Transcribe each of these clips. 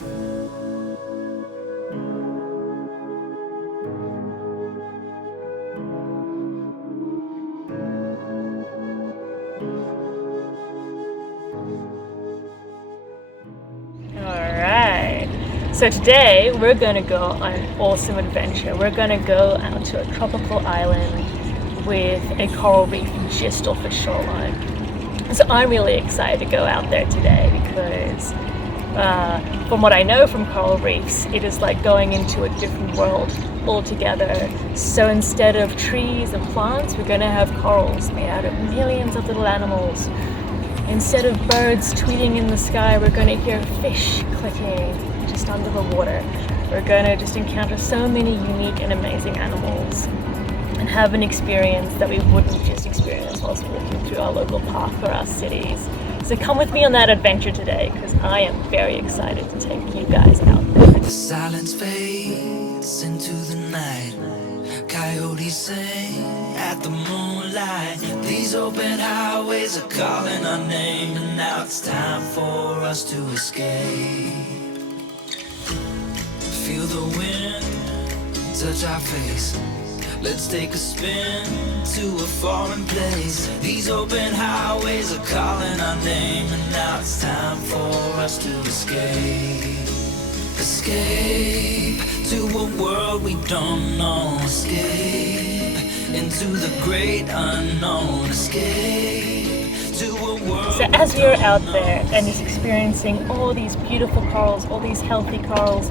Alright, so today we're gonna go on an awesome adventure. We're gonna go out to a tropical island with a coral reef just off its shoreline. So I'm really excited to go out there today because from what I know from coral reefs, it is like going into a different world altogether. So instead of trees and plants, we're gonna have corals made out of millions of little animals. Instead of birds tweeting in the sky, we're going to hear fish clicking just under the water. We're going to just encounter so many unique and amazing animals and have an experience that we wouldn't just experience whilst walking through our local park or our cities. So come with me on that adventure today because I am very excited to take you guys out there. The silence fades into the night. Coyotes sing at the moonlight. These open highways are calling our name, and now it's time for us to escape. Feel the wind touch our face. Let's take a spin to a foreign place. These open highways are calling our name, and now it's time for us to escape. Escape to a world we don't know. Escape into the great unknown. Escape to a world. So as we were out there and just experiencing all these beautiful corals, all these healthy corals,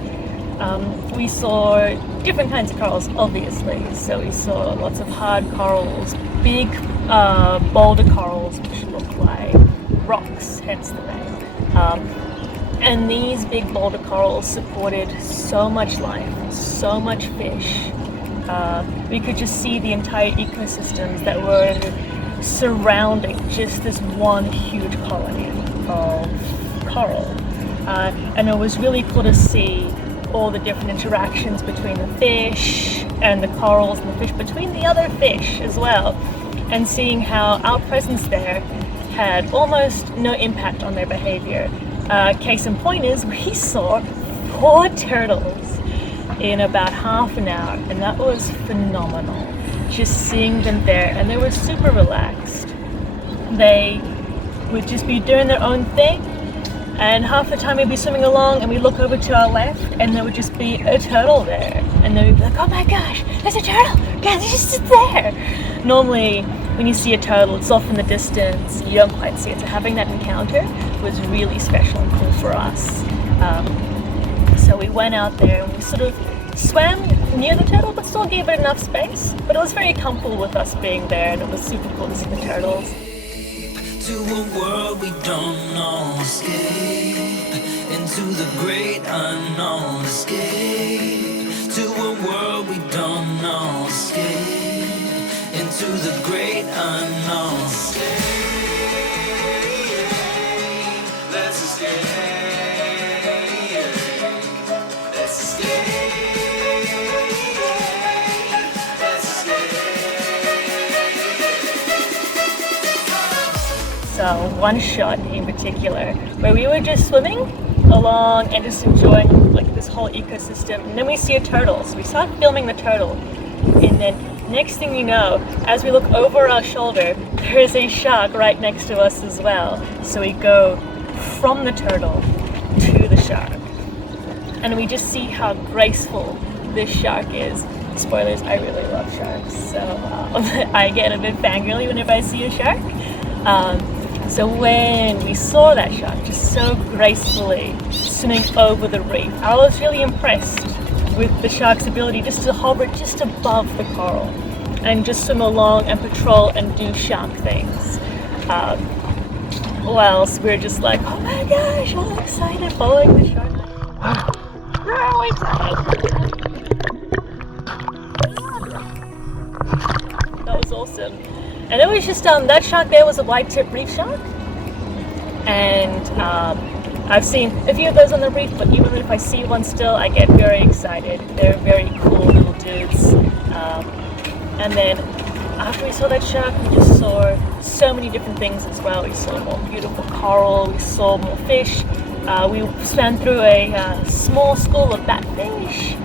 we saw different kinds of corals, obviously. So we saw lots of hard corals, big boulder corals, which look like rocks, hence the name. And these big boulder corals supported so much life, so much fish. We could just see the entire ecosystems that were surrounding just this one huge colony of coral. And it was really cool to see all the different interactions between the fish and the corals and the fish between the other fish as well. And seeing how our presence there had almost no impact on their behavior. Case in point is we saw 4 turtles in about half an hour, and that was phenomenal. Just seeing them there, and they were super relaxed. They would just be doing their own thing, and half the time we'd be swimming along and we look over to our left and there would just be a turtle there, and then we'd be like, oh my gosh, there's a turtle, guys, it's just there. Normally when you see a turtle, it's off in the distance, you don't quite see it. So having that encounter was really special and cool for us. So we went out there and we sort of swam near the turtle, but still gave it enough space. But it was very comfortable with us being there, and it was super cool to see the turtles. To a world we don't know. Escape into the great unknown. Escape to a world we don't know. Escape into the great unknown. Escape, let's escape. Let's escape. So one shot in particular where we were just swimming along and just enjoying like this whole ecosystem, and then we see a turtle, so we start filming the turtle, and then next thing you know, as we look over our shoulder, there is a shark right next to us as well. So we go from the turtle to the shark, and we just see how graceful this shark is. Spoilers, I really love sharks, so I get a bit fangirly whenever I see a shark. So when we saw that shark just so gracefully swimming over the reef, I was really impressed with the shark's ability just to hover just above the coral and just swim along and patrol and do shark things. Whilst we're just like, oh my gosh, all excited following the shark. Oh, excited. That was awesome. And it was just, that shark there was a white-tip reef shark. And I've seen a few of those on the reef, but even if I see one still, I get very excited. They're very cool little dudes. And then after we saw that shark, we just saw so many different things as well. We saw more beautiful coral, we saw more fish, We swam through a small school of batfish,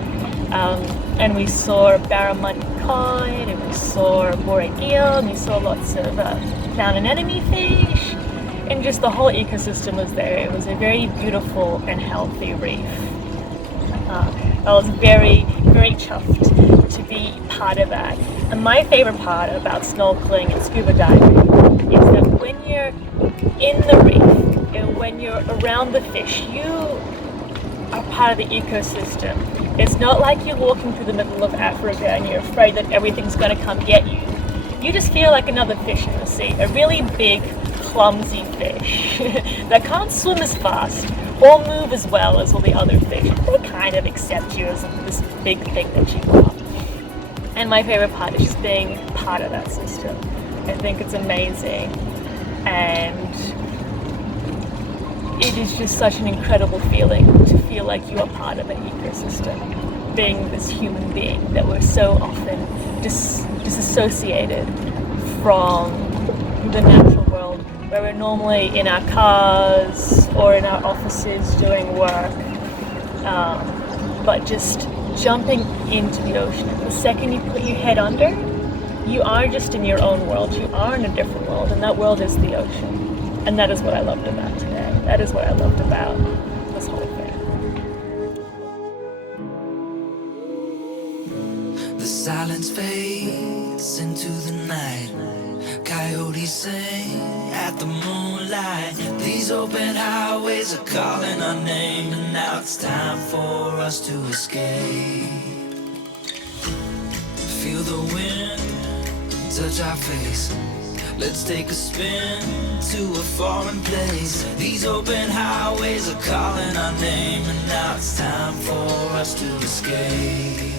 and we saw a barramundi cod, and we saw a moray eel, and we saw lots of clown anemone fish, and just the whole ecosystem was there. It was a very beautiful and healthy reef. I was very, very chuffed to be part of that. And my favorite part about snorkeling and scuba diving is that when you're in the reef and when you're around the fish, you are part of the ecosystem. It's not like you're walking through the middle of Africa and you're afraid that everything's going to come get you. You just feel like another fish in the sea, a really big, clumsy fish that can't swim as fast or move as well as all the other fish. They kind of accept you as this big thing that you are. And my favorite part is just being part of that system. I think it's amazing, and it is just such an incredible feeling to feel like you are part of an ecosystem, being this human being that we're so often disassociated from the natural world, where we're normally in our cars or in our offices doing work, but just jumping into the ocean. The second you put your head under, you are just in your own world. You are in a different world, and that world is the ocean. And that is what I loved about today. That is what I loved about this whole thing. The silence fades into the night. Coyotes sing at the moonlight. These open highways are calling our name, and now it's time for us to escape. Feel the wind touch our face. Let's take a spin to a foreign place. These open highways are calling our name, and now it's time for us to escape.